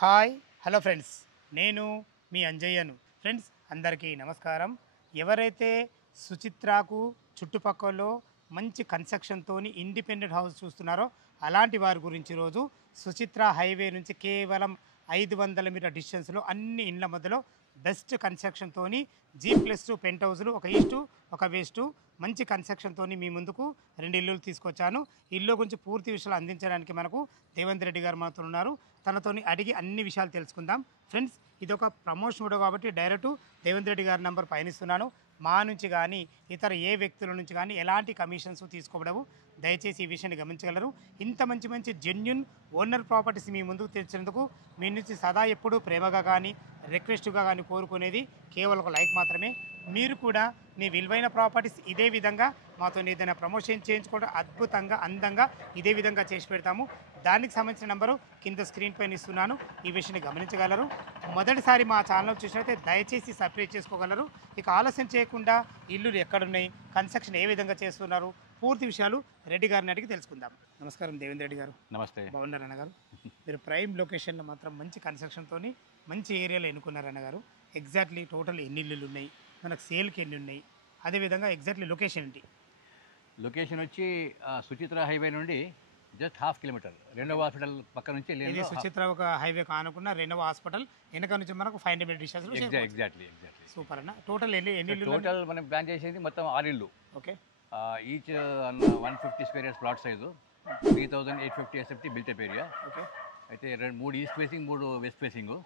Hi hello friends, నేను మీ అంజయ్యను. Friends అందరికీ నమస్కారం. ఎవరైతే సుచిత్రాకు చుట్టుపక్కల మంచి కన్స్ట్రక్షన్తోని ఇండిపెండెంట్ హౌస్ చూస్తున్నారో అలాంటి వారి గురించి రోజు సుచిత్ర హైవే నుంచి కేవలం 500 మీటర్ డిస్టెన్స్లో అన్ని ఇండ్ల మధ్యలో బెస్ట్ కన్స్ట్రక్షన్తోని G+2 పెంట్ హౌస్లు, ఒక ఈస్టు ఒక వెస్టు మంచి కన్స్ట్రక్షన్తోని మీ ముందుకు 2 ఇల్లులు తీసుకొచ్చాను. ఇల్లు గురించి పూర్తి విషయాలు అందించడానికి మనకు దేవేంద్ర రెడ్డి గారు మనతో ఉన్నారు. తనతోని అడిగి అన్ని విషయాలు తెలుసుకుందాం. ఫ్రెండ్స్, ఇది ఒక ప్రమోషన్ వీడియో కాబట్టి డైరెక్ట్ దేవేంద్ర రెడ్డి గారి నెంబర్ పయనిస్తున్నాను. మా నుంచి కానీ ఇతర ఏ వ్యక్తుల నుంచి కానీ ఎలాంటి కమిషన్స్ తీసుకోబడవు. దయచేసి ఈ విషయాన్ని గమనించగలరు. ఇంత మంచి మంచి జెన్యున్ ఓనర్ ప్రాపర్టీస్ మీ ముందుకు తెచ్చినందుకు మీ నుంచి సదా ఎప్పుడు ప్రేమగా కానీ రిక్వెస్ట్గా కానీ కోరుకునేది కేవలం ఒక లైక్ మాత్రమే. మీరు కూడా మీ విలువైన ప్రాపర్టీస్ ఇదే విధంగా మాతో ఏదైనా ప్రమోషన్ చేయించుకోవడం అద్భుతంగా అందంగా ఇదే విధంగా చేసి పెడతాము. దానికి సంబంధించిన నెంబరు కింద స్క్రీన్ పైన ఇస్తున్నాను. ఈ విషయాన్ని గమనించగలరు. మొదటిసారి మా ఛానల్ చూసినట్లయితే దయచేసి సబ్స్క్రైబ్ చేసుకోగలరు. ఇక ఆలస్యం చేయకుండా ఇల్లులు ఎక్కడున్నాయి, కన్స్ట్రక్షన్ ఏ విధంగా చేస్తున్నారు, పూర్తి విషయాలు రెడ్డి గారిని అడిగి తెలుసుకుందాం. నమస్కారం దేవేంద్ర రెడ్డి గారు. నమస్తే. బాగున్నారు అన్నగారు? మీరు ప్రైమ్ లొకేషన్లో మాత్రం మంచి కన్స్ట్రక్షన్తో మంచి ఏరియాలో ఎన్నుకున్నారు అన్నగారు. ఎగ్జాక్ట్లీ టోటల్ ఎన్ని ఇల్లులు ఉన్నాయి, మనకు సేల్కి ఎన్ని ఉన్నాయి, అదేవిధంగా ఎగ్జాక్ట్లీ లొకేషన్ ఏంటి? లొకేషన్ వచ్చి సుచిత్ర హైవే నుండి జస్ట్ ½ కిలోమీటర్, రెండవ హాస్పిటల్ పక్క నుంచి. ఇది సుచిత్ర ఒక హైవే కానుకున్న రెండవ హాస్పిటల్ వెనక నుంచి మనకు 500 మీటర్ డిస్టెన్స్. ఎగ్జాక్ట్లీ. సూపర్ అన్న. టోటల్ ఎన్ని ఇల్లు? టోటల్ మనం ప్లాన్ చేసేది మొత్తం 6 ఇళ్ళు. Okay. Each 150 square yards plot size, 3850 SFT built-up area. Okay. అయితే 3 ఈస్ట్ ఫేసింగ్, 3 వెస్ట్ ఫేసింగ్.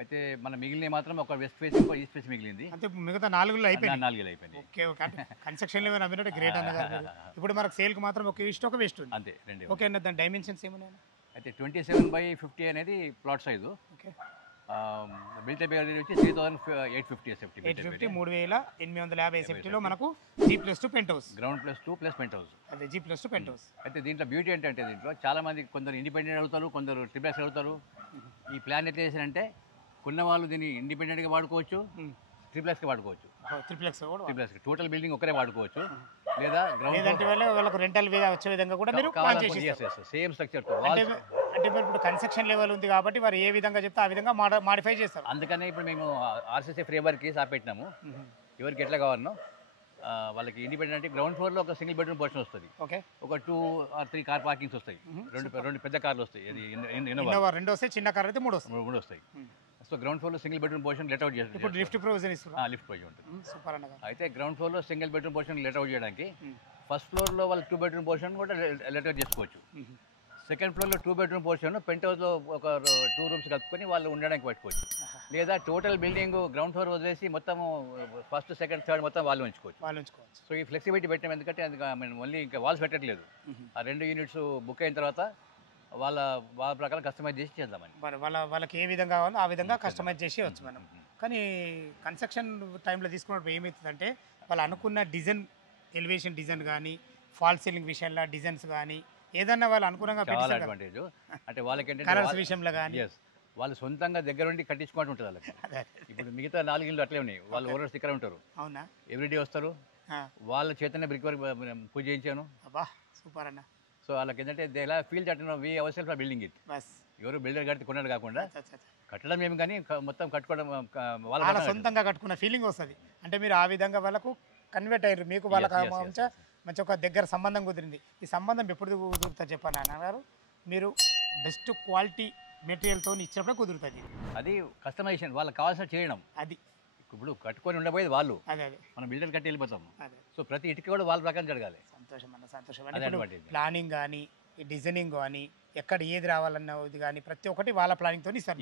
అయితే మన మిగిలిన మాత్రం ఒక వెస్ట్ ఫేసింగ్, ఈస్ట్ ఫేసింగ్ మిగిలింది. అంటే మిగతా 4 అయిపోయింది. 4 అయిపోయింది. Okay okay. అంటే కన్స్ట్రక్షన్ లెవెల్ అమ్మినట్టు గ్రేట్ అన్నగారు. ఇప్పుడు మనకు సేల్కి మాత్రం ఒక ఈస్ట్ ఒక వెస్ట్ ఉంది. అంతే, రెండు. ఓకే అన్న. దాని డైమెన్షన్స్ ఏమన్నా? అయితే 27/50 అనేది plot size. Okay. Built up area వచ్చి 3850 ఎస్ఎఫ్టీ. 850 3850 ఎస్ఎఫ్టీలో మనకు G+2 pent house. Ground +2 plus pent house. అదే G+2 పెంట్ హౌస్. అయితే దీంట్లో బ్యూటీ ఏంటంటే, దీంట్లో చాలా మంది కొందరు ఇండిపెండెంట్ అవుతారు, కొందరు ట్రిప్లెక్స్ అవుతారు. ఈ ప్లాన్ ఎట్లా చేశారంటే, కొన్న వాళ్ళు దీన్ని ఇండిపెండెంట్గా వాడుకోవచ్చు, ట్రిప్లెక్స్గా వాడుకోవచ్చు. ట్రిప్లెక్స్ టోటల్ బిల్డింగ్ ఒకరే వాడుకోవచ్చు, లేదా గ్రౌండ్ వాళ్ళకు రెంటల్ వచ్చే విధంగా కూడా మీరు ప్లాన్ చేసి సేమ్ స్ట్రక్చర్. అంటే ఇప్పుడు కన్స్ట్రక్షన్ లెవెల్ ఉంది కాబట్టి వారు ఏ విధంగా చెప్తే ఆ విధంగా మాడిఫై చేస్తారు. అందుకనే ఇప్పుడు మేము ఆర్సీసీ ఫ్రేమ్వర్క్కి పెట్టినాము. ఎవరికి ఎట్లా కావాలనో వాళ్ళకి ఇండిపెండెంట్ గ్రౌండ్ ఫ్లోర్లో ఒక సింగిల్ బెడ్రూమ్ పోర్షన్ వస్తుంది. ఓకే. ఒక 2 or 3 కార్ పార్కింగ్స్ వస్తాయి. రెండు పెద్ద కార్లు వస్తాయి. ఇన్నోవా 2 వస్తాయి, చిన్న కార్ అయితే 3 వస్తాయి. సో గ్రౌండ్ ఫ్లోర్లో single bedroom portion let out చేస్తారు. ఇప్పుడు లిఫ్ట్ ప్రొవిజన్ ఇస్తున్నారు. లిఫ్ట్ ప్రొవిజన్ ఉంటుంది. సూపర్ అన్నగా. అయితే గ్రౌండ్ ఫ్లోర్లో single bedroom portion let out చేయడానికి ఫస్ట్ ఫ్లోర్లో వాళ్ళు 2 బెడ్రూమ్ పోర్షన్ కూడా లెట్ అవుట్ చేసుకోవచ్చు. సెకండ్ ఫ్లోర్లో 2 బెడ్రూమ్ పోర్షన్ పెంట్ హౌస్లో ఒక 2 రూమ్స్ కలుపుకొని వాళ్ళు ఉండడానికి పెట్టుకోవచ్చు. లేదా టోటల్ బిల్డింగ్ గ్రౌండ్ ఫ్లోర్ వదిలేసి మొత్తం ఫస్ట్, సెకండ్, థర్డ్ మొత్తం వాళ్ళు ఉంచుకోవచ్చు. సో ఈ ఫ్లెక్సిబిలిటీ పెట్టాం. ఎందుకంటే మళ్ళీ ఇంకా వాల్స్ పెట్టట్లేదు. ఆ 2 యూనిట్స్ బుక్ అయిన తర్వాత వాళ్ళ ప్రకారం కస్టమైజ్ చేసి చేద్దామని. వాళ్ళకి ఏ విధంగా కావాలో ఆ విధంగా కస్టమైజ్ చేసి వచ్చు మనం. కానీ కన్స్ట్రక్షన్ టైంలో తీసుకున్నప్పుడు ఏమవుతుందంటే, వాళ్ళు అనుకున్న డిజైన్, ఎలివేషన్ డిజైన్ కానీ, ఫాల్ సీలింగ్ విషయంలో డిజైన్స్ కానీ ఏదన్నా వాళ్ళు అనుకున్నగా చాలా అడ్వాంటేజ్. అంటే వాళ్ళకి కలర్స్ విషయంలో కానీ వాళ్ళు సొంతంగా దగ్గర ఉండి కట్టించుకుంటూ ఉంటుంది వాళ్ళకి. ఇప్పుడు మిగతా 4 ఇళ్ళు అట్లే ఉన్నాయి. వాళ్ళు ఓనర్స్ ఇక్కడ ఉంటారు. అవునా? ఎవ్రీడే వస్తారు. వాళ్ళ చేతనే బ్రిక్ వర్క్ పూజ చేయించాను. అబ్బా సూపర్ అన్న. సో వాళ్ళకి ఏంటంటే దే ఎలా feel that we our self are building it. ఎవరు బిల్డర్ కడితే కొన్నాడు కాకుండా కట్టడం ఏమి, కానీ మొత్తం కట్టుకోవడం వాళ్ళ సొంతంగా కట్టుకున్న ఫీలింగ్ వస్తుంది. అంటే మీరు ఆ విధంగా వాళ్ళకు కన్వర్ట్ అయ్యారు. మీకు వాళ్ళకి మంచి ఒక దగ్గర సంబంధం కుదిరింది. ఈ సంబంధం ఎప్పుడు కుదురుతుంది చెప్పాను నాన్నగారు? మీరు బెస్ట్ క్వాలిటీ మెటీరియల్తో ఇచ్చినప్పుడే కుదురుతుంది. అది కస్టమైజేషన్ వాళ్ళకి కావాల్సిన చేయడం. అది ఇప్పుడు కట్టుకొని ఉండబోయేది వాళ్ళు. అదే మనం బిల్డర్ కట్టి వెళ్ళిపోతాం. సో ప్రతి ఇటుక కూడా వాళ్ళ ప్రకారం జరగాలి. సంతోషం అన్న, సంతోషం. ప్లానింగ్ కానీ, ఈ డిజైనింగ్ కానీ, ఎక్కడ ఏది రావాలన్నది కానీ ప్రతి ఒక్కటి వాళ్ళ ప్లానింగ్తో ఇస్తారు.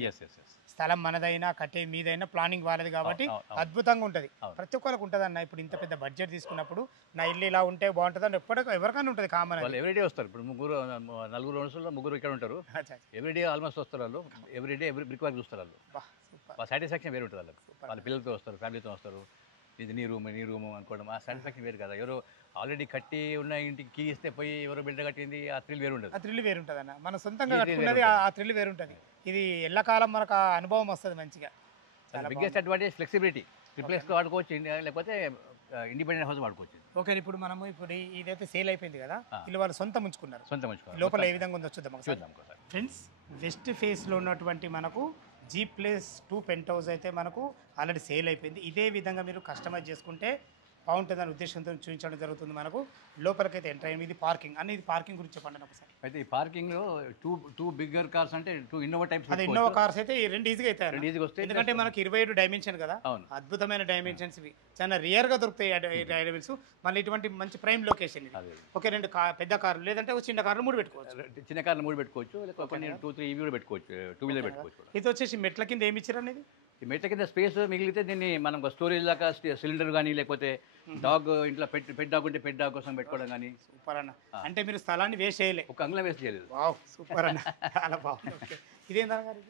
స్థలం మనదైనా, కట్టే మీదైనా ప్లానింగ్ వాళ్ళది కాబట్టి అద్భుతంగా ఉంటుంది. ప్రతి ఒక్కరికి ఉంటుంది అన్న. ఇప్పుడు ఇంత పెద్ద బడ్జెట్ తీసుకున్నప్పుడు నా ఇల్లు ఇలా ఉంటే బాగుంటుంది అని ఎవరికైనా ఉంటుంది కామన్. వాళ్ళు ఎవ్రీడే వస్తారు. ఇప్పుడు 4 రోజుల్లో 3 ఇక్కడ ఉంటారు. ఎవ్రీడే ఆల్మోస్ట్ వస్తారు వాళ్ళు. ఎవ్రీడే బ్రిక్ వర్క్ చూస్తారు వాళ్ళు. సాటిస్ఫాక్షన్ వేరు ఉంటుంది వాళ్ళకి. వాళ్ళ పిల్లలతో వస్తారు, ఫ్యామిలీతో వస్తారు. ఇది నీ రూమ్ అనుకోవడం, ఆ సాటిస్ఫాక్షన్ వేరు కదా. ఎవరో ఆల్రెడీ కట్టి ఉన్న ఇంటికి కీ ఇస్తే పోయి ఎవరో బిల్డర్ కట్టింది, ఆ థ్రిల్ వేరు ఉంటుంది. ఆ థ్రిల్ వేరు ఉంటుంది అన్న. మన సొంతంగా కట్టుకున్నది ఆ థ్రిల్ వేరు ఉంటుంది. ఇది ఎల్లకాలం మనకు అనుభవం వస్తుంది మంచిగా. Biggest advantage flexibility. ట్రిప్లెక్స్ వాడుకోవచ్చు, లేకపోతే ఇండిపెండెంట్ హౌస్ వాడుకోవచ్చు. ఓకే, ఇప్పుడు మనము ఇదైతే సేల్ అయిపోయింది కదా, ఇల్లు వాళ్ళు సొంతం ఉంచుకున్నారు. సొంతం ఉంచుకోవాలి. లోపల ఏ విధంగా ఉందో చూద్దాం ఒకసారి. చూద్దాం ఒకసారి. ఫ్రెండ్స్, వెస్ట్ ఫేస్లో ఉన్నటువంటి మనకు G+2 పెంట్ హౌస్ అయితే మనకు ఆల్రెడీ సేల్ అయిపోయింది. ఇదే విధంగా మీరు కస్టమైజ్ చేసుకుంటే బాగుంటుందనే ఉద్దేశంతో చూపించడం జరుగుతుంది. మనకు లోపలికైతే ఎంటర్ అయ్యింది. ఇది పార్కింగ్ అని, ఇది పార్కింగ్ గురించి చెప్పండి ఒకసారి. అయితే ఈ పార్కింగ్లో టూ బిగ్గర్ కార్స్ అంటే 2 ఇన్నోవా టైప్స్. అదే ఇన్నోవా కార్స్ అయితే ఈ రెండు ఈజీగా అవుతాయి. రెండు ఈజీగా వస్తాయి. ఎందుకంటే మనకి 27 డైమెన్షన్ కదా, అవును. అద్భుతమైన డైమెన్షన్స్ ఇవి, చాలా రేర్గా దొరుకుతాయి డైమెన్షన్స్. మళ్ళీ ఇటువంటి మంచి ప్రైమ్ లొకేషన్ ఇది. అదే. ఓకే, రెండు పెద్ద కార్లు లేదంటే ఒక చిన్న కార్లు 3 పెట్టుకోవచ్చు. చిన్న కార్లు 3 పెట్టుకోవచ్చు, లేకపోతే కొన్ని 2-3 ఇవి కూడా పెట్టుకోవచ్చు, 2 వీలర్ పెట్టుకోవచ్చు. ఇది వచ్చేసి మెట్ల కింద ఏమి ఇచ్చారు అనేది, ఈ మెట్ల కింద స్పేస్ మిగిలితే దీన్ని మనం స్టోరేజ్ దాకా సిలిండర్ కానీ, లేకపోతే డాగ్ ఇంట్లో పెట్ డాగ్ ఉంటే పెట్ డాగ్ కోసం పెట్టుకోవడం కానీ. సూపర్ అన్న, అంటే మీరు స్థలాన్ని వేస్ట్ చేయలే. ఒక అంగుళం వేస్ట్ చేయలేదు. వావ్, సూపర్ అన్న, చాలా బాగుంది. ఓకే, ఇదేందా గారు?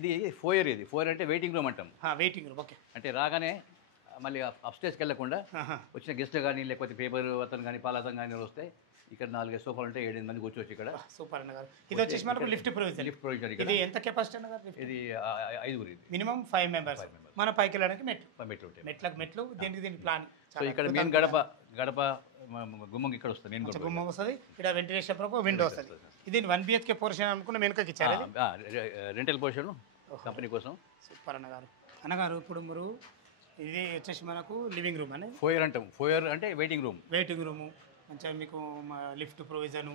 ఇది ఫోయర్. ఇది ఫోయర్ అంటే వెయిటింగ్ రూమ్ అంటాం. Waiting room. ఓకే, అంటే రాగానే మళ్ళీ అప్స్టేజ్కి వెళ్ళకుండా వచ్చిన గెస్ట్లు కానీ, లేకపోతే పేపర్ అతను కానీ, పాలతను కానీ వస్తే ఇక్కడ 4 సోఫాలు ఉంటాయి, 7 మంది కూర్చోవచ్చు ఇక్కడ. సూపర్ అన్న గారు. ఇది వచ్చేసి మనకు లిఫ్ట్ ప్రొవిజన్. Lift provision. ఇది ఎంత కెపాసిటీ అన్న గారు? ఇది 5 మినిమం 5 మెంబర్స్. మన పైకి వెళ్ళడానికి మెట్లు ఉంటాయి. మెట్లు దీనికి ప్లాన్. సో ఇక్కడ మెయిన్ గడప గుమ్మం ఇక్కడ వస్తుంది. మెయిన్ గుమ్మం వస్తుంది, ఇక్కడ వెంటిలేషన్ ప్రొపో విండో వస్తుంది. ఇది 1 BHK పోర్షన్ అనుకున్న వెనుకకి ఇచ్చారు. రెంటల్ పోర్షన్ కంపెనీ కోసం. సూపర్ అన్నగారు. ఇప్పుడు మీరు ఇది వచ్చేసి మనకు లివింగ్ రూమ్ అని ఫోయర్ అంటాం. ఫోయర్ అంటే వెయిటింగ్ రూము. మంచిగా మీకు లిఫ్ట్ ప్రొవిజను,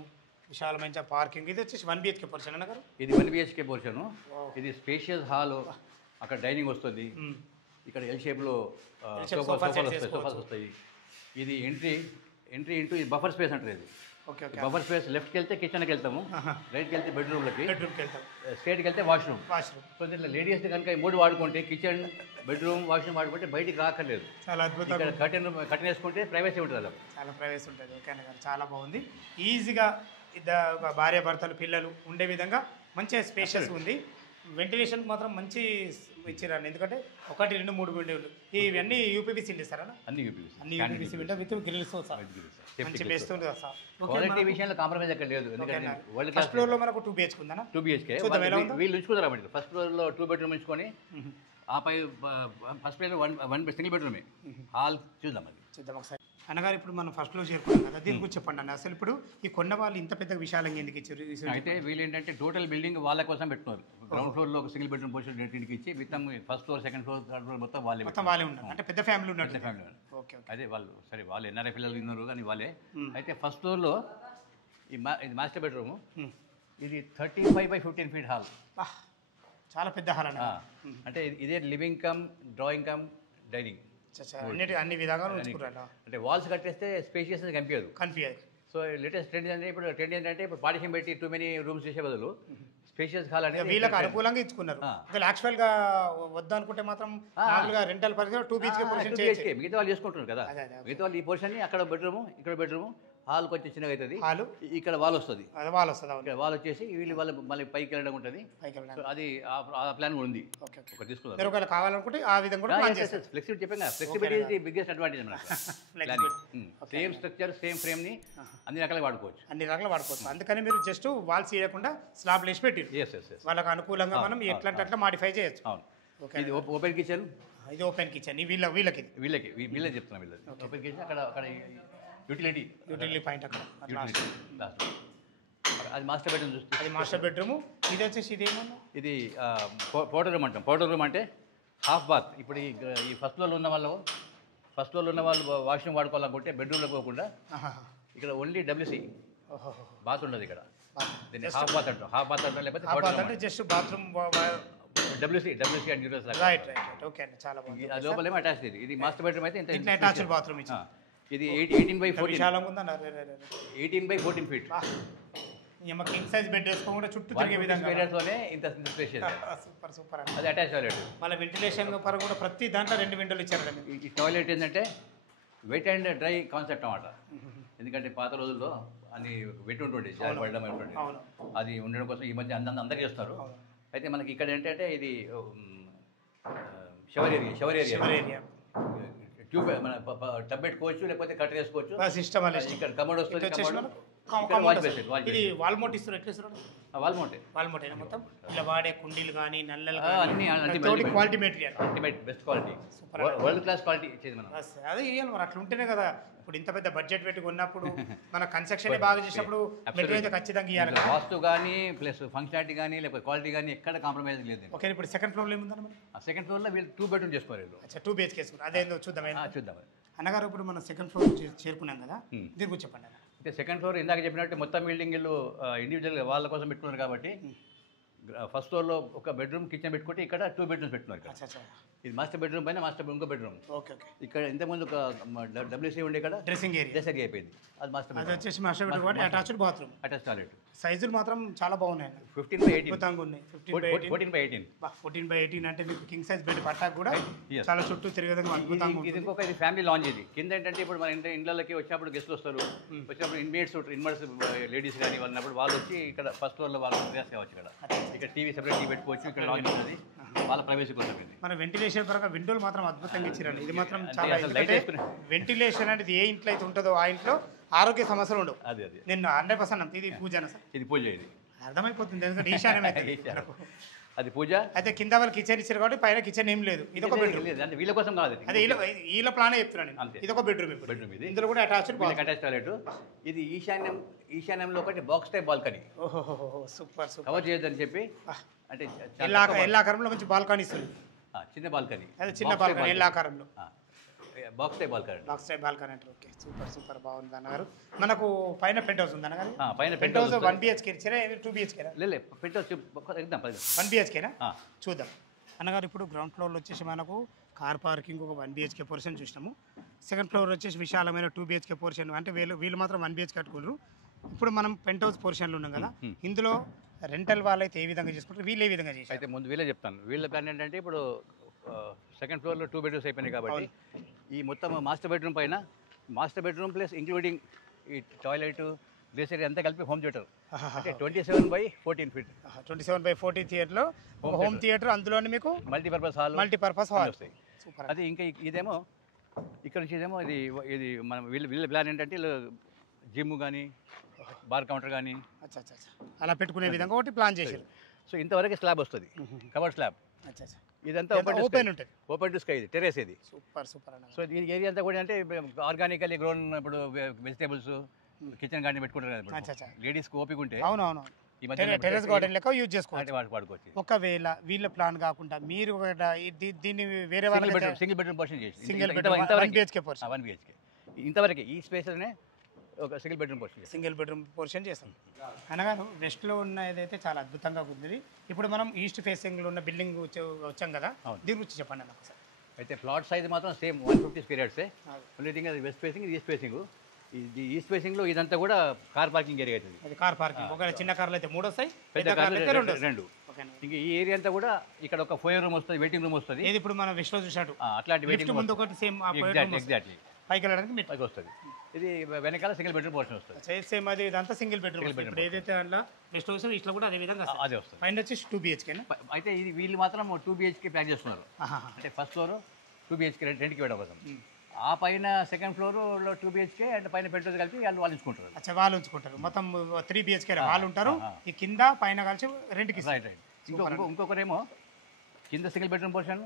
విశాలమైన పార్కింగ్. ఇది వచ్చేసి 1 BHK పోర్షన్ అన్నగారు. ఇది 1 BHK పోర్షను. ఇది స్పేషియస్ హాల్, అక్కడ డైనింగ్ వస్తుంది, ఇక్కడ ఎల్ షేప్లో సోఫాస్ వస్తాయి. ఇది ఎంట్రీ ఇంటూ ఇది బఫర్ స్పేస్ అంటారు. ఇది బఫర్ స్పేస్. లెఫ్ట్కి వెళ్తే కిచెన్కి వెళ్తాము, రైట్కి వెళ్తే బెడ్రూమ్కి వెళ్తాం, స్ట్రైట్కి వెళ్తే వాష్రూమ్. సో దీంట్లో లేడీస్ కనుక ఈ 3 వాడుకుంటే, కిచెన్, బెడ్రూమ్, వాష్రూమ్ వాడుకుంటే బయటికి రాకర్లేదు. చాలా అద్భుతం. ఇక్కడ కర్టెన్ వేసుకుంటే ప్రైవసీ ఉంటుంది. అలా చాలా ప్రైవసీ ఉంటుంది. ఓకే అన్న గారు, చాలా బాగుంది. ఈజీగా భార్య భర్తలు పిల్లలు ఉండే విధంగా మంచిగా స్పేషియస్ ఉంది. వెంటిలేషన్ మాత్రం మంచి ఇచ్చారండి, ఎందుకంటే 1, 2, 3 విండోలు. ఇవన్నీ యూపీవీసీ ఇస్తారా? అన్ని యూపీవీసీ విండో విత్ గ్రిల్స్. మంచి బెస్ట్ ఉంది కదా సార్. క్వాలిటీ విషయంలో కాంప్రమైజ్ ఎక్కడ లేదు. ఫస్ట్ ఫ్లోర్ లో మనకు 2 BHK ఉందా? 2 BHK. వీళ్ళు ఉంచుకుంటారు. ఫస్ట్ ఫ్లోర్ లో 2 బెడ్రూమ్ ఉంచుకొని, ఆపై ఫస్ట్ ఫ్లోర్ 1 సింగిల్ బెడ్రూమే. హాల్ చూద్దాం ఒకసారి. అన్నగారు, ఇప్పుడు మనం ఫస్ట్ ఫ్లోర్ చేరుకున్నాం కదా, దీని గురించి చెప్పండి అన్న. అసలు ఇప్పుడు ఈ కొన్న వాళ్ళు ఇంత పెద్ద విశాలంగా ఎందుకు ఇచ్చారు? అయితే వీళ్ళు ఏంటంటే టోటల్ బిల్డింగ్ వాళ్ళ కోసం పెట్టుకున్నారు. గ్రౌండ్ ఫ్లోర్ లో ఒక సింగిల్ బెడ్రూమ్ పోర్షన్ రెండింటికి ఇచ్చి, మొత్తం first floor, second floor, third floor మొత్తం వాళ్ళే ఉన్నారు. అంటే పెద్ద ఫ్యామిలీ ఉన్నట్టు. ఫ్యామిలీ. అదే వాళ్ళు వాళ్ళు ఎన్ఆర్ఐ పిల్లలు ఉన్నారు కానీ వాళ్ళే. అయితే ఫస్ట్ ఫ్లోర్లో ఇది మాస్టర్ బెడ్రూమ్. ఇది 35/15 ఫీట్ హాల్. చాలా పెద్ద హాల్ అన్న. అంటే ఇదే living come, drawing come, dining అన్ని విధాలుగా. అంటే వాల్స్ కట్టేస్తే స్పేషియస్ కనిపించదు. సో లేటెస్ట్ ట్రెండ్ ఏంటంటే ఇప్పుడు పార్టిషన్ పెట్టి టూ మెనీ రూమ్స్ చేసే బదులు స్పేషియస్ హాల్ అనేది వీళ్ళకి అనుకూలంగా ఇచ్చుకున్నారు. యాక్చువల్ గా వద్దనుకుంటే మాత్రం రెంటల్ పరిస్థితి 2 BHK పోర్షన్ చేయొచ్చు. మిగతా వాళ్ళు చేసుకుంటున్నారు కదా. మిగతా వాళ్ళు ఈ పోర్షన్ ని అక్కడ బెడ్రూమ్, ఇక్కడ బెడ్రూమ్, హాల్ కొంచెం చిన్నగా అవుతుంది. ఇక్కడ వాల్ వస్తుంది. ఇక్కడ వాల్ వచ్చేసి వీళ్ళు మళ్ళీ పైకి వెళ్ళడం ఉంటుంది. సో అది ఆ ప్లాన్ కూడా ఉంది. ఒకటి తీసుకుంటారు కావాలనుకుంటే ఆ విధంగా ఫ్లెక్సిబిలిటీ చెప్పాను కదా. Flexibility is the biggest advantage అన్నమాట. సేమ్ స్ట్రక్చర్, సేమ్ ఫ్రేమ్ ని అన్ని రకాలుగా వాడుకోవచ్చు. అందుకని మీరు జస్ట్ వాల్స్ చేయకుండా స్లాబ్ లేసి పెట్టి వాళ్ళకి అనుకూలంగా మనం ఎట్లాంటి అట్లా మాడిఫై చేయొచ్చు. ఇది ఓపెన్ కిచెన్. ఇది ఓపెన్ కిచెన్. వీళ్ళకి చెప్తున్నాను. వీళ్ళకి ఓపెన్ కిచెన్. అక్కడ యూటిలిటీ పాయింట్ అక్కడ. అది మాస్టర్ బెడ్రూమ్ చూస్తే అది మాస్టర్ బెడ్రూమ్. ఇది వచ్చేసి ఇదేమన్నా ఇది పౌడర్ రూమ్ అంటాం. పౌడర్ రూమ్ అంటే హాఫ్ బాత్. ఇప్పుడు ఈ ఫస్ట్ ఫ్లోర్లో ఉన్న వాళ్ళు వాష్రూమ్ వాడుకోవాలనుకుంటే బెడ్రూమ్లో పోకుండా ఇక్కడ ఓన్లీ WC బాత్ ఉండదు. ఇక్కడ దీన్ని హాఫ్ బాత్ అంటాం. లేకపోతే జస్ట్ బాత్రూమ్ WC అండ్ యూరస్ చాలా బాగుంది. అది లోపలేమో అటాచ్. ఇది మాస్టర్ బెడ్రూమ్ అయితే ఇంత అటాచ్డ్ బాత్రూమ్. ఇది 18/14 18/14 ఫీట్. కింగ్ సైజ్ బెడ్ వేసుకోకుండా చుట్టూ తిరిగే విధంగా ఇంత స్పేషియస్. సూపర్. అది అటాచ్ టాయిలెట్. మళ్ళీ వెంటిలేషన్ పరంగా కూడా ప్రతి దాంట్లో 2 విండోలు ఇచ్చారు. ఈ టాయిలెట్ ఏంటంటే వెట్ అండ్ డ్రై కాన్సెప్ట్ అన్నమాట. ఎందుకంటే పాత రోజుల్లో అన్ని వెట్ ఉంటుండే, పడడం ఉంటుండే. అది ఉండడం కోసం ఈ మధ్య అందరూ చేస్తారు. అయితే మనకి ఇక్కడ ఏంటంటే ఇది షవర్ ఏరియా. ట్యూబ్ మన టబ్ పెట్టుకోవచ్చు, లేకపోతే కట్ వేసుకోవచ్చు. ఇక్కడ కమోడ్ వస్తుంది. వాష్ బేసిన్ ఇది వాల్మోట్ ఇస్తారు, ఎట్లా ఇస్తారు? వాల్మోటే వాల్మోట్ అయినా మొత్తం ఇలా వాడే కుండీలు కానీ నల్లలు అన్ని కానీ quality material, ultimate best quality, super, world class quality ఇచ్చేది మనం. అదే ఇవ్వాలి మరి, అట్లా ఉంటేనే కదా. ఇప్పుడు ఇంత పెద్ద బడ్జెట్ పెట్టి కొన్నప్పుడు మన కన్స్ట్రక్షన్ బాగా చేసినప్పుడు మెటీరియల్ అయితే ఖచ్చితంగా ఇవ్వాలి కదా. వాస్తు కానీ ప్లస్ ఫంక్షనాలిటీ కానీ లేకపోతే క్వాలిటీ కానీ ఎక్కడ కాంప్రమైజ్ లేదు. ఓకే, ఇప్పుడు సెకండ్ ఫ్లోర్లో ఏముందని మరి? ఆ సెకండ్ ఫ్లోర్లో వీళ్ళు 2 బెడ్రూమ్ చేసుకోవాలి. అచ్చా, 2 BHK వేసుకున్నారు. అదేందో చూద్దాం. చూద్దాం అన్నగారు ఇప్పుడు మనం సెకండ్ ఫ్లోర్ చేరుకున్నాం కదా, దీని గురించి చెప్పండి అన్న. అంటే సెకండ్ ఫ్లోర్ ఇందాక చెప్పినట్టు మొత్తం బిల్డింగ్ ఇల్లు ఇండివిజువల్గా వాళ్ళ కోసం పెట్టుకున్నారు కాబట్టి ఫస్ట్ ఫ్లోర్లో ఒక బెడ్రూమ్ కిచెన్ పెట్టుకుంటే ఇక్కడ 2 బెడ్రూమ్స్ పెట్టుకున్నారు. ఇక్కడ అచ్చా అచ్చా, ఇది మాస్టర్ బెడ్రూమ్ పైన మాస్టర్ ఇంకో బెడ్రూమ్. Okay okay. ఇక్కడ ఇంతకుముందు ఒక WC ఉండే ఇక్కడ డ్రెస్సింగ్ ఏరియా డ్రెస్సింగ్ అయిపోయింది. అది మాస్టర్ అది బెడ్రూమ్, వచ్చేసి మాస్టర్ బెడ్రూమ్ కాబట్టి అటాచ్డ్ బాత్రూమ్. Attach toilet. సైజులు మాత్రం చాలా బాగున్నాయి అన్న, 15/18, అద్భుతంగా ఉన్నాయి. 14/18. 14/18 అంటే మీకు కింగ్ సైజ్ బెడ్ పట్టాకు కూడా Yes. చాలా చుట్టూ తిరిగే విధంగా అద్భుతంగా ఇది ఉంటుంది. ఇంకొక ఇది ఫ్యామిలీ లాంజ్. ఇది కింద ఏంటంటే ఇప్పుడు మన ఇంట్లోకి వచ్చినప్పుడు గెస్ట్లు వస్తారు, వచ్చినప్పుడు ఇన్మేట్స్ లేడీస్ కానీ వాళ్ళప్పుడు వాళ్ళు వచ్చి ఇక్కడ ఫస్ట్ ఫ్లోర్లో వాళ్ళు రిలాక్స్ కావచ్చు. ఇక్కడ టీవీ సెపరేట్ టీవీ పెట్టుకోవచ్చు. ఇక్కడ లాంజ్ ఉంటుంది, వాళ్ళ ప్రైవసీ కోసం ఇది. మన వెంటిలేషన్ పరంగా విండోలు మాత్రం అద్భుతంగా ఇచ్చారండి. ఇది మాత్రం అంటే చాలా, అసలు లైట్ వేసుకునే వెంటిలేషన్ అనేది ఏ ఇంట్లో అయితే ఉంటుందో ఆ ఇంట్లో ఆరోగ్య సమస్యలు ఉండవు. అది నేను 100% ఇది పూజన సార్, ఇది పూజ. ఇది అర్థమైపోతుంది ఎందుకంటే ఈశాన్యం అయితే అది పూజ. అయితే కింద వాళ్ళు కిచెన్ ఇచ్చారు కాబట్టి పైన కిచెన్ ఏం లేదు. ఇది ఒక బెడ్రూమ్. అంటే వీళ్ళ కోసం కాదు, అదే వీళ్ళ ప్లానే చెప్తున్నాను అంతే. ఇది ఒక బెడ్రూమ్. బెడ్రూమ్ ఇది. ఇందులో కూడా అటాచ్డ్ అటాచ్ టాయిలెట్. ఇది ఈశాన్యంలో ఒకటి బాక్స్ టైప్ బాల్కనీ. ఓహో, సూపర్ సూపర్. కవర్ చేయొద్దని చెప్పి అంటే ఎల్లాకారంలో మంచి బాల్కనీ ఇస్తుంది. చిన్న బాల్కనీ, అదే చిన్న బాల్కనీ ఎల్లాకారంలో box type balcony. Box type balcony అంటారు. ఓకే, సూపర్ సూపర్, బాగుంది అన్నగారు. మనకు పైన పెంట్ హౌస్ ఉంది అన్నగారు. పైన పెంట్ హౌస్ 1 BHK ఇచ్చారా, 2 BHK? లేదు పెట్టవచ్చు, 1 BHKనా? చూద్దాం అన్నగారు. ఇప్పుడు గ్రౌండ్ ఫ్లోర్లో వచ్చేసి మనకు కార్ పార్కింగ్ ఒక 1 BHK పోర్షన్ చూసినాము. సెకండ్ ఫ్లోర్ వచ్చేసి విశాలమైన 2 BHK పోర్షన్. అంటే వీళ్ళు మాత్రం 1 BHK కట్టుకున్నారు. ఇప్పుడు మనం పెంట్ హౌస్ పోర్షన్లో ఉన్నాం కదా, ఇందులో రెంటల్ వాళ్ళు అయితే ఏ విధంగా చేసుకుంటారు, వీళ్ళు ఏ విధంగా చేస్తారు? అయితే ముందు వీళ్ళే చెప్తాను. వీళ్ళ ప్లాన్ ఏంటంటే ఇప్పుడు సెకండ్ ఫ్లోర్లో 2 బెడ్రూమ్స్ అయిపోయినాయి కాబట్టి ఈ మొత్తం మాస్టర్ బెడ్రూమ్ పైన మాస్టర్ బెడ్రూమ్ ప్లస్ ఇంక్లూడింగ్ ఈ టాయిలెట్ డ్రెస్ ఏరియా అంతా కలిపి హోమ్ థియేటర్. అంటే 27/14 feet. 27/14 థియేటర్లో ఒక హోమ్ థియేటర్, అందులోనే మీకు మల్టీపర్పస్ హాల్ వస్తాయి. అది ఇంకా ఇదేమో ఇక్కడ నుంచి ఇదేమో ఇది మనం వీళ్ళ ప్లాన్ ఏంటంటే జిమ్ కానీ బార్ కౌంటర్ కానీ అలా పెట్టుకునే విధంగా ఒకటి ప్లాన్ చేశారు. సో ఇంతవరకు స్లాబ్ వస్తుంది, కవర్ స్లాబ్. ఇదంతా ఓపెన్ ఉంటుంది, ఓపెన్ టు స్కై. ఇది టెర్రస్. ఇది సూపర్ సూపర్ అన్న. సో ఈ ఏరియా అంతా కూడా అంటే ఆర్గానికల్లీ గ్రోన్ ఇప్పుడు వెజిటేబుల్స్ కిచెన్ గార్డెన్ పెట్టుకుంటారు కదా లేడీస్కి ఓపిక ఉంటే. అవునవును, టెర్రస్ గార్డెన్ లెక్క యూజ్ చేసుకోవాలి, వాడుకోవచ్చు. ఒకవేళ వీళ్ళ ప్లాన్ కాకుండా మీరు దీన్ని వేరే సింగిల్ బెడ్రూమ్ పోర్షన్ చేసి single bedroom 1 BHK portion. 1 BHK ఇంతవరకు ఈ స్పేస్లోనే ఒక సింగిల్ బెడ్రూమ్ పోర్షన్ చేస్తాం. అనగాను వెస్ట్లో ఉన్న ఏదైతే చాలా అద్భుతంగా ఉంది. ఇప్పుడు మనం ఈస్ట్ ఫేసింగ్లో ఉన్న బిల్డింగ్ వచ్చాం కదా, దీని గురించి చెప్పండి అన్న ఒకసారి. అయితే ప్లాట్ సైజ్ మాత్రం same 150 square yards. Only thing అది వెస్ట్ ఫేసింగ్, ఇది ఈస్ట్ ఫేసింగ్. ఇది ఈస్ట్ ఫేసింగ్లో ఇదంతా కూడా కార్ పార్కింగ్ ఏరియా అవుతుంది. అది కార్ పార్కింగ్. ఒకవేళ చిన్న కార్లు అయితే 3 వస్తాయి, పెద్ద కార్లు 2. ఇంకా ఈ ఏరియా అంతా కూడా ఇక్కడ ఒక ఫోయర్ రూమ్ వస్తుంది, వెయిటింగ్ రూమ్ వస్తుంది. ఇది ఇప్పుడు మనం వెస్ట్లో చూసినట్టు అట్లాంటి వెయిటింగ్ ముందు ఒకటి సేమ్ ఎగ్జాక్ట్లీ పైకి వెళ్ళడానికి పైకి వస్తుంది. ఇది వెనకాల సింగిల్ బెడ్రూమ్ పోర్షన్ వస్తుంది. సేమ్ అది ఇదంతా సింగిల్ బెడ్రూమ్. ఇప్పుడు ఏదైతే అందులో వెస్ట్ హౌస్ ఇట్లా కూడా అదే విధంగా అదే వస్తుంది. పైన వచ్చేసి 2 BHK. అయితే ఇది వీళ్ళు మాత్రం 2 BHK ప్యాక్ చేస్తున్నారు. అంటే ఫస్ట్ ఫ్లోర్ 2 BHK రెంట్కి వేయడం కోసం. ఆ పైన సెకండ్ ఫ్లోర్లో 2 BHK అంటే పైన పెట్రోల్ కలిపి వాళ్ళు ఉంచుకుంటారు. అచ్చా, వాళ్ళు ఉంచుకుంటారు. మొత్తం 3 BHK వాళ్ళు ఉంటారు. ఈ కింద పైన కలిసి రెంట్కి. రైట్. ఇంకొకరేమో కింద single bedroom portion,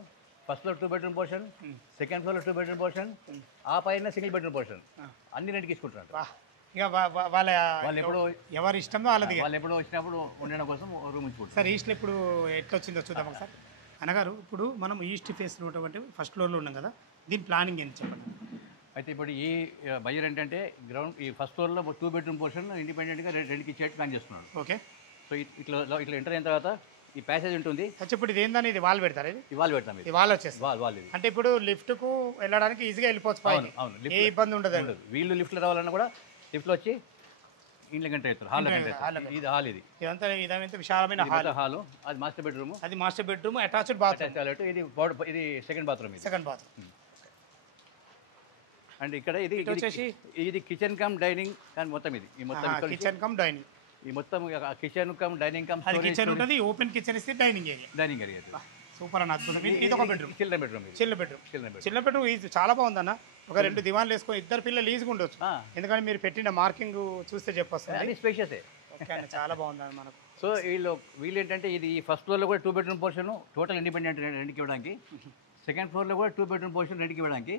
first floor 2 bedroom portion, second ఫ్లోర్లో 2 బెడ్రూమ్ పోర్షన్, ఆ పైన సింగిల్ బెడ్రూమ్ పోర్షన్ అన్ని రెంట్కి తీసుకుంటున్నారు. ఇక వాళ్ళు ఎప్పుడు ఎవరి ఇష్టంలో వాళ్ళది. వాళ్ళు ఎప్పుడో వచ్చినప్పుడు ఉండడం కోసం రూమ్ ఉంచుకుంటారు. సార్ ఈస్ట్లో ఇప్పుడు ఎట్లా వచ్చిందో చూద్దాం ఒకసారి. అనగారు ఇప్పుడు మనం ఈస్ట్ ఫేస్ ఉన్నటువంటి ఫస్ట్ ఫ్లోర్లో ఉన్నాం కదా, దీని ప్లానింగ్ ఏంటి చెప్పండి. అయితే ఇప్పుడు ఈ బయ్యర్ ఏంటంటే గ్రౌండ్ ఈ ఫస్ట్ ఫ్లోర్లో 2 బెడ్రూమ్ పోర్షన్ ఇండిపెండెంట్గా రెంట్కి ఇచ్చేట్టు ప్లాన్ చేస్తున్నాడు. ఓకే. సో ఇట్లా ఎంటర్ అయిన తర్వాత ఈ ప్యాసేజ్ ఉంటుంది. ఇప్పుడు ఇది ఏందని ఇది వాల్ పెడతారు. ఇది వాల్ పెడతాం. ఇది వాల్ వచ్చేసి వాల్ ఇది అంటే ఇప్పుడు లిఫ్ట్కు వెళ్ళడానికి ఈజీగా వెళ్ళిపోవచ్చు. అవును, ఏ ఇబ్బంది ఉండదు. వీళ్ళు లిఫ్ట్లో రావాలన్నా కూడా లిఫ్ట్లో వచ్చి ఇంట్లోకి ఎంటర్ అవుతారు. హాల్ ఇది హాల్. ఇదంతా విశాలమైన హాల్. అది మాస్టర్ బెడ్రూమ్. అది మాస్టర్ బెడ్రూమ్, అటాచ్డ్ బాత్రూమ్. ఇది సెకండ్ బాత్రూమ్. అండ్ ఇక్కడ ఇది కిచెన్ కమ్ డైనింగ్ కానీ మొత్తం ఈ మొత్తం కిచెన్ కమ్ డైనింగ్. ఈ మొత్తం kitchen cum dining come kitchen ఉంటుంది. ఓపెన్ కిచెన్ ఇస్తే డైనింగ్ ఏరియా. సూపర్ అన్న, అద్భుతం. ఇది ఒక బెడ్రూమ్, చిల్డ్రన్ బెడ్రూమ్. చిన్న బెడ్రూమ్ ఇది చాలా బాగుందన్న. ఒక 2 దివాన్లు వేసుకొని ఇద్దరు పిల్లలు ఈజీగా ఉండొచ్చు. ఎందుకంటే మీరు పెట్టిన మార్కింగ్ చూస్తే చెప్పొస్తుంది. అది స్పేషియస్. ఓకే అన్న, చాలా బాగుంది మనకు. సో వీళ్ళు ఏంటంటే ఇది ఫస్ట్ ఫ్లోర్లో కూడా 2 బెడ్రూమ్ పోర్షన్ టోటల్ ఇండిపెండెంట్ రెంట్కి ఇవ్వడానికి, సెకండ్ ఫ్లోర్లో కూడా 2 బెడ్రూమ్ పోర్షన్ రెంట్కి ఇవ్వడానికి,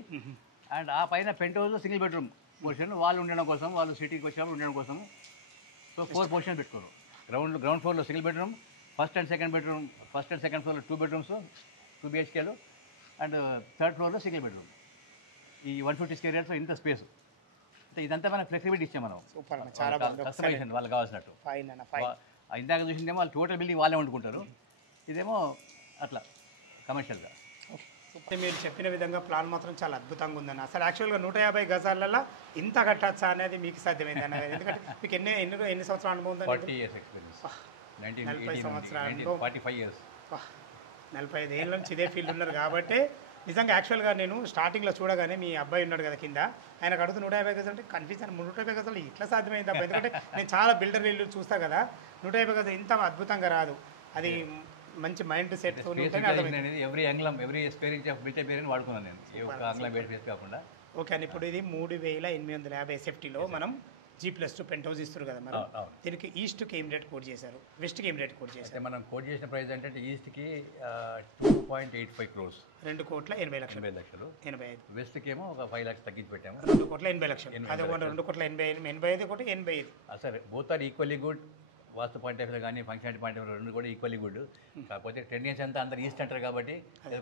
అండ్ ఆ పైన పెంట్ హౌస్లో సింగిల్ బెడ్రూమ్ పోర్షన్ వాళ్ళు ఉండడం కోసం, వాళ్ళు సిటీకి వచ్చినప్పుడు ఉండడం కోసం. సో 4 పోర్షన్ పెట్టుకోరు. గ్రౌండ్ ఫ్లోర్లో single bedroom, first and second ఫ్లోర్లో 2 బెడ్రూమ్స్ 2 BHKలు, అండ్ థర్డ్ ఫ్లోర్లో సింగిల్ బెడ్రూమ్. ఈ 150 స్క్వేర్ యార్డ్స్లో ఇంత స్పేస్. ఇదంతా మనం ఫ్లెక్సిబిలిటీ ఇచ్చాం మనం. సూపర్ అన్న, చాలా బాగుంది. కస్టమైజేషన్ వాళ్ళకి కావాల్సినట్టు. ఫైన్ అన్న, ఫైన్. ఇందాక చూసిందేమో వాళ్ళు టోటల్ బిల్డింగ్ వాళ్ళే వండుకుంటారు, ఇదేమో అట్లా కమర్షియల్గా. మీరు చెప్పిన విధంగా ప్లాన్ మాత్రం చాలా అద్భుతంగా ఉందన్న. అసలు యాక్చువల్గా 150 గజాలలో ఇంత కట్టచ్చా అనేది మీకు సాధ్యమైంది అన్న. ఎందుకంటే మీకు ఎన్ని సంవత్సరాల అనుభవం ఉందండి? 40 years ఎక్స్పీరియన్స్. 40 సంవత్సరాల అనుభవం. 45 years. 45 ఏళ్ళ నుంచి ఇదే ఫీల్డ్ ఉన్నారు కాబట్టి నిజంగా యాక్చువల్గా నేను స్టార్టింగ్లో చూడగానే మీ అబ్బాయి ఉన్నాడు కదా కింద, ఆయనకు అడుగుతూ 150 గజాలు అంటే కన్ఫ్యూజన్. 150 గజాలు ఇట్లా సాధ్యమైంది అబ్బా, ఎందుకంటే నేను చాలా బిల్డర్ ఇల్లు చూస్తా కదా, 150 గజాలు ఇంత అద్భుతంగా రాదు. అది మంచి మైండ్ సెట్ ఎవ్రీ అంగ్లం every experience of built experience వాడుకున్నాను నేను, ఏ ఒక్క అంగ్లం బయట ఫేస్ కాకుండా. ఓకే అని ఇప్పుడు ఇది 3850 SFTలో మనం G+2 పెంట్ హౌస్ ఇస్తారు కదా మరి, దీనికి ఈస్ట్కి ఏం రేట్ కోట్ చేశారు, వెస్ట్కి ఏం రేట్ కోట్ చేశారు? మనం కోట్ చేసిన ప్రైస్ అంటే ఈస్ట్కి 2.85 crores, 2,80,00,000. 85. వెస్ట్కి ఏమో ఒక 5 lakhs తగ్గించి పెట్టాము, 2,80,00,000. అదే 2,85,000 ఒకటి 85. సరే, both are equally good. Vastu point of view కానీ ఫంక్షనాలిటీ పాయింట్ ఆఫ్ వ్యూ రెండు కూడా ఈక్వల్లీ గుడ్. కాకపోతే 10 years అంతా అందరు ఈస్ట్ అంటారు కాబట్టి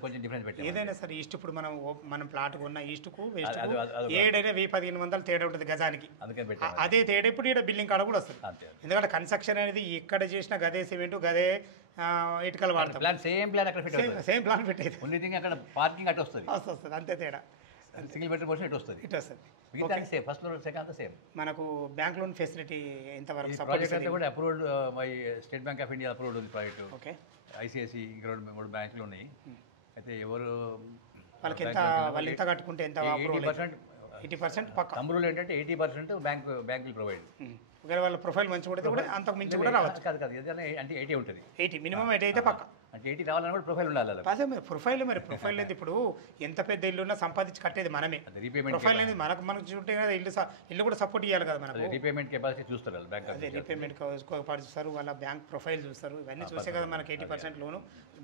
కొంచెం డిఫరెన్స్ పెట్టారు. ఏదైనా సరే ఈస్ట్ ఇప్పుడు మనం ప్లాట్ కొన్న ఈస్ట్కు వెస్ట్కు ఏడైనా 1,000-1,500 తేడా ఉంటుంది గజానికి. అందుకని పెట్టారు. అదే తేడా ఇప్పుడు ఇక్కడ బిల్డింగ్ కాడ కూడా వస్తుంది. ఎందుకంటే కన్స్ట్రక్షన్ అనేది ఎక్కడ చేసినా గదే సిమెంట్ గదే ఇటుకలు వాడతాం. ప్లాన్ సేమ్ ప్లాన్ అక్కడ పెట్టారు, సేమ్ ప్లాన్ పెట్టేది. ఓన్లీ థింగ్ అక్కడ పార్కింగ్ అటు వస్తుంది, అంతే తేడా. సింగిల్ బెడ్రూమ్ పోర్షన్ ఇటు వస్తుంది. సేమ్ ఫస్ట్ ఫ్లోర్ సెకండ్ అంతా సేమ్. మనకు బ్యాంక్ లోన్ ఫెసిలిటీ ఎంతవరకు? ప్రాజెక్ట్ అంతా కూడా approved by state bank of India approved ఉంది ప్రాజెక్ట్. ఓకే. ICICI ఇంకా 3 బ్యాంకులు ఉన్నాయి. అయితే ఎవరు వాళ్ళకి వాళ్ళు ఎంత కట్టుకుంటే ఎంత 80% పక్క తమ్ముళ్ళు ఏంటంటే 80% బ్యాంకులు ప్రొవైడ్. ఒకవేళ వాళ్ళ ప్రొఫైల్ మంచిగా కూడా కూడా అంతకు మించి కూడా రావచ్చు. కాదు ఏదైనా అంటే 80 ఉంటుంది. 80 మినిమం 80 అయితే పక్క. అంటే 80 రావాలని కూడా ప్రొఫైల్ ఉండాలి. అదే మరి ప్రొఫైల్ లేదు. ఇప్పుడు ఎంత పెద్ద ఇల్లు ఉన్నా సంపాదించి కట్టేది మనమే. ప్రొఫైల్ అనేది మనకు చూంటే కదా ఇల్లు కూడా సపోర్ట్ ఇవ్వాలి కదా మనకు. రీపేమెంట్ కెపాసిటీ చూస్తారు బ్యాంక్. అదే రీపేమెంట్ చూస్తారు, వాళ్ళ బ్యాంక్ ప్రొఫైల్ చూస్తారు, ఇవన్నీ చూసే కదా మనకి 80% లోను.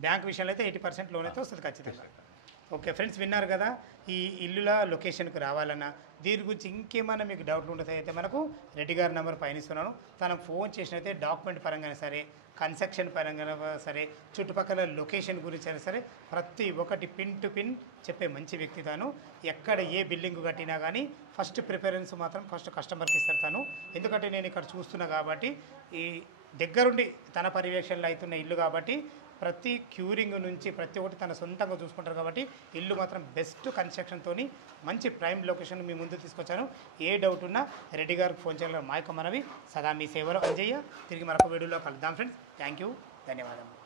బ్యాంక్ విషయంలో అయితే 80% లోన్ అయితే వస్తుంది ఖచ్చితంగా. ఓకే ఫ్రెండ్స్, విన్నారు కదా. ఈ ఇల్లుల లొకేషన్కి రావాలన్నా దీని గురించి ఇంకేమైనా మీకు డౌట్లు ఉంటుంది అయితే మనకు రెడ్డి గారి నెంబర్ పైన ఇస్తున్నాను. తనకు ఫోన్ చేసినైతే డాక్యుమెంట్ పరంగా సరే, కన్స్ట్రక్షన్ పరంగా సరే, చుట్టుపక్కల లొకేషన్ గురించి అయినా సరే ప్రతి ఒక్కటి పిన్ టు పిన్ చెప్పే మంచి వ్యక్తి తాను. ఎక్కడ ఏ బిల్డింగ్ కట్టినా కానీ ఫస్ట్ ప్రిఫరెన్స్ మాత్రం ఫస్ట్ కస్టమర్కి ఇస్తారు తాను. ఎందుకంటే నేను ఇక్కడ చూస్తున్నా కాబట్టి, ఈ దగ్గరుండి తన పర్యవేక్షణలో అవుతున్న ఇల్లు కాబట్టి ప్రతి క్యూరింగ్ నుంచి ప్రతి ఒక్కటి తన సొంతంగా చూసుకుంటారు కాబట్టి ఇల్లు మాత్రం బెస్ట్ కన్స్ట్రక్షన్తో మంచి ప్రైమ్ లొకేషన్ మీ ముందు తీసుకొచ్చాను. ఏ డౌట్ ఉన్నా రెడ్డి గారికి ఫోన్ చేయాలి. మా యొక్క మనవి సదా మీ సేవలో అంజయ్య. తిరిగి మరొక వీడియోలో కలుద్దాం ఫ్రెండ్స్. థ్యాంక్ యూ, ధన్యవాదాలు.